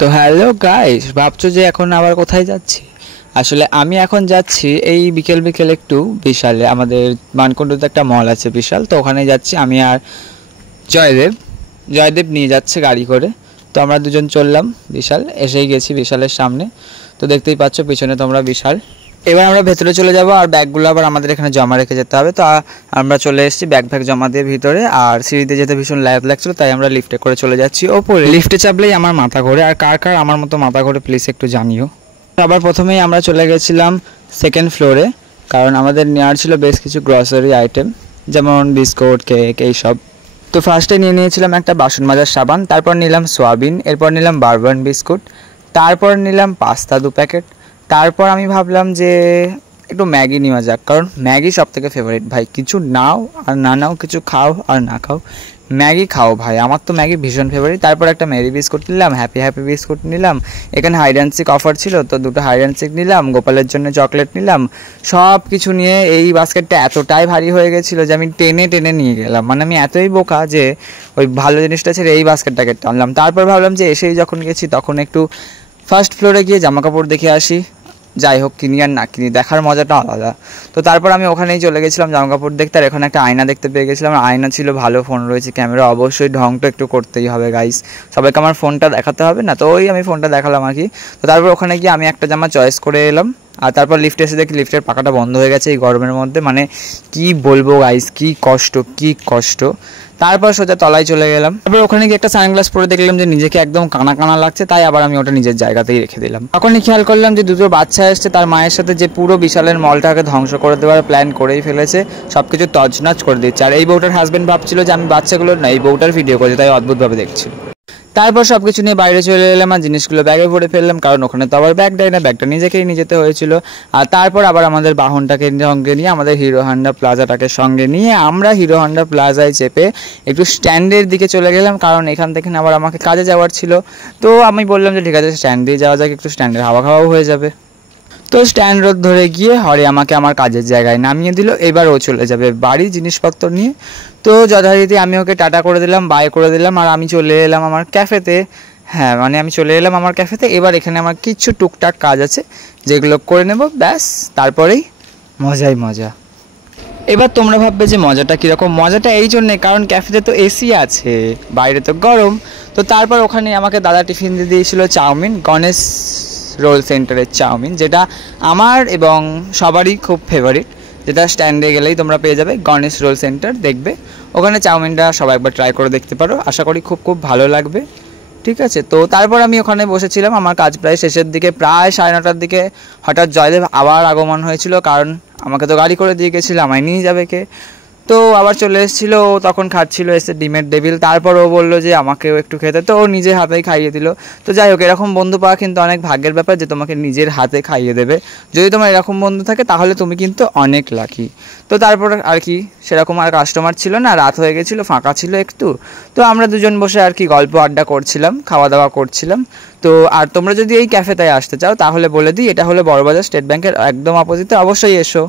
তো hello guys, ভাবছো যে এখন আবার কোথায় যাচ্ছি? আসলে আমি এখন যাচ্ছি এই বিকেল বিকেল একটু বিশালে। আমাদের মানকুণ্ডুতে একটা মল আছে বিশাল, তো ওখানে যাচ্ছি আমি আর জয়দেব। জয়দেব নিয়ে যাচ্ছে গাড়ি করে। তো আমরা দুজন চললাম বিশাল, এসেই গেছি বিশালের সামনে। তো দেখতেই পাচ্ছ পিছনে তোমরা বিশাল। এবার আমরা ভেতরে চলে যাব, আর ব্যাগগুলো আবার আমাদের এখানে জমা রেখে যেতে হবে। তো আমরা চলে এসেছি ব্যাগ ফ্যাগ জমা দিয়ে ভিতরে। আর সিঁড়িতে যেতে ভীষণ লাইভ লাগছিল, তাই আমরা লিফটে করে চলে যাচ্ছি ওপরে। লিফটে চাপলেই আমার মাথা ঘোরে, আর কার কার আমার মতো মাথা ঘোরে প্লিজ একটু জানিও। আবার প্রথমেই আমরা চলে গেছিলাম সেকেন্ড ফ্লোরে, কারণ আমাদের নেওয়ার ছিল বেশ কিছু গ্রসারি আইটেম, যেমন বিস্কুট, কেক, এইসব। তো ফার্স্টে নিয়ে নিয়েছিলাম একটা বাসন মাজার সাবান, তারপর নিলাম সোয়াবিন, এরপর নিলাম বারবান বিস্কুট, তারপর নিলাম পাস্তা 2 প্যাকেট। তারপর আমি ভাবলাম যে একটু ম্যাগি নেওয়া যাক, কারণ ম্যাগি সব থেকে ফেভারিট ভাই। কিছু নাও আর না নাও, কিছু খাও আর না খাও, ম্যাগি খাও ভাই। আমার তো ম্যাগি ভীষণ ফেভারিট। তারপর একটা মেরি বিস্কুট নিলাম, হ্যাপি হ্যাপি বিস্কুট নিলাম। এখানে হাইড অ্যান্ড সিক অফার ছিল, তো 2টো হাইড অ্যান্ড সিক নিলাম, গোপালের জন্য চকলেট নিলাম। সব কিছু নিয়ে এই বাস্কেটটা এতটাই ভারী হয়ে গেছিলো যে আমি টেনে টেনে নিয়ে গেলাম। মানে আমি এতই বোকা যে ওই ভালো জিনিসটা ছেড়ে এই বাস্কেটটাকে টানলাম। তারপর ভাবলাম যে এসেই যখন গেছি তখন একটু ফার্স্ট ফ্লোরে গিয়ে জামা কাপড় দেখে আসি। যাই হোক, কিনি আর না কিনি, দেখার মজাটা আলাদা। তো তারপর আমি ওখানেই চলে গেছিলাম জামা কাপড় দেখতে। আর এখানে একটা আয়না দেখতে পেয়ে গেছিলাম, আর আয়না ছিল, ভালো ফোন রয়েছে, ক্যামেরা অবশ্যই ঢংটা একটু করতেই হবে গাইস, সবাইকে আমার ফোনটা দেখাতে হবে না। তো ওই আমি ফোনটা দেখালাম আর কি। তো তারপর ওখানে গিয়ে আমি একটা জামা চয়েস করে এলাম। আর তারপর লিফটে এসে দেখি লিফটের পাখাটা বন্ধ হয়ে গেছে এই গরমের মধ্যে। মানে কি বলবো গাইস, কি কষ্ট, কি কষ্ট। তারপর সোজা তলায় চলে গেলাম। তারপর ওখানে গিয়ে একটা সানগ্লাস পরে দেখলাম যে নিজেকে একদম কানা কানা লাগছে, তাই আবার আমি ওটা নিজের জায়গাতেই রেখে দিলাম। তখনই খেয়াল করলাম যে 2টো বাচ্চা এসছে তার মায়ের সাথে, যে পুরো বিশালের মলটাকে ধ্বংস করে দেওয়ার প্ল্যান করেই ফেলেছে, সবকিছু তছনছ করে দিচ্ছে। আর এই বউটার হাজবেন্ড ভাবছিল যে আমি বাচ্চাগুলোর না, এই বউটার ভিডিও করছি, তাই অদ্ভুতভাবে দেখছিল। তারপর সব কিছু নিয়ে বাইরে চলে এলাম, আর জিনিসগুলো ব্যাগে ভরে ফেললাম, কারণ ওখানে তো আবার ব্যাগ দেয় না, ব্যাগটা নিজেকেই নিয়ে যেতে হয়েছিল। আর তারপর আবার আমাদের বাহনটাকে সঙ্গে নিয়ে, আমাদের হিরো হন্ডা প্লাজাটাকে সঙ্গে নিয়ে আমরা হিরো হন্ডা প্লাজায় চেপে একটু স্ট্যান্ডের দিকে চলে গেলাম, কারণ এখান থেকে আবার আমাকে কাজে যাওয়ার ছিল। তো আমি বললাম যে ঠিক আছে স্ট্যান্ড দিয়ে যাওয়া যাক, একটু স্ট্যান্ডের হাওয়া খাওয়াও হয়ে যাবে। তো স্ট্যান্ড রোড ধরে গিয়ে হরে আমাকে আমার কাজের জায়গায় নামিয়ে দিল। এবার ও চলে যাবে বাড়ি জিনিসপত্র নিয়ে। তো যথারীতি আমি ওকে টাটা করে দিলাম, বাই করে দিলাম, আর আমি চলে এলাম আমার ক্যাফেতে। হ্যাঁ, মানে আমি চলে এলাম আমার ক্যাফেতে। এবার এখানে আমার কিছু টুকটাক কাজ আছে, যেগুলো করে নেব, ব্যাস তারপরেই মজাই মজা। এবার তোমরা ভাববে যে মজাটা কীরকম। মজাটা এই জন্যে কারণ ক্যাফেতে তো এসি আছে, বাইরে তো গরম। তো তারপর ওখানে আমাকে দাদা টিফিন দিয়ে দিয়েছিল চাউমিন, গণেশ রোল সেন্টারের চাউমিন, যেটা আমার এবং সবারই খুব ফেভারিট, যেটা স্ট্যান্ডে গেলেই তোমরা পেয়ে যাবে, গণেশ রোল সেন্টার দেখবে। ওখানে চাউমিনটা সবাই একবার ট্রাই করে দেখতে পারো, আশা করি খুব খুব ভালো লাগবে। ঠিক আছে, তো তারপর আমি ওখানে বসেছিলাম, আমার কাজ প্রায় শেষের দিকে, প্রায় 9:30টার দিকে হঠাৎ জয়দেব আবার আগমন হয়েছিল, কারণ আমাকে তো গাড়ি করে দিয়ে গেছিলো, আমায় নিয়ে যাবে কে। তো আবার চলে এসেছিলো, ও তখন খাচ্ছিল এসে ডিমের ডেভিল। তারপর ও বললো যে আমাকেও একটু খেতে, তো ও নিজের হাতেই খাইয়ে দিল। তো যাই হোক, এরকম বন্ধু পাওয়া কিন্তু অনেক ভাগ্যের ব্যাপার, যে তোমাকে নিজের হাতে খাইয়ে দেবে। যদি তোমার এরকম বন্ধু থাকে তাহলে তুমি কিন্তু অনেক লাকি। তো তারপর আর কি, সেরকম আর কাস্টমার ছিল না, রাত হয়ে গেছিলো, ফাঁকা ছিল একটু। তো আমরা দুজন বসে আর কি গল্প আড্ডা করছিলাম, খাওয়া দাওয়া করছিলাম। তো আর তোমরা যদি এই ক্যাফেটায় আসতে চাও তাহলে বলে দিই, এটা হলো বড়বাজার স্টেট ব্যাংকের একদম অপোজিটে, অবশ্যই এসো।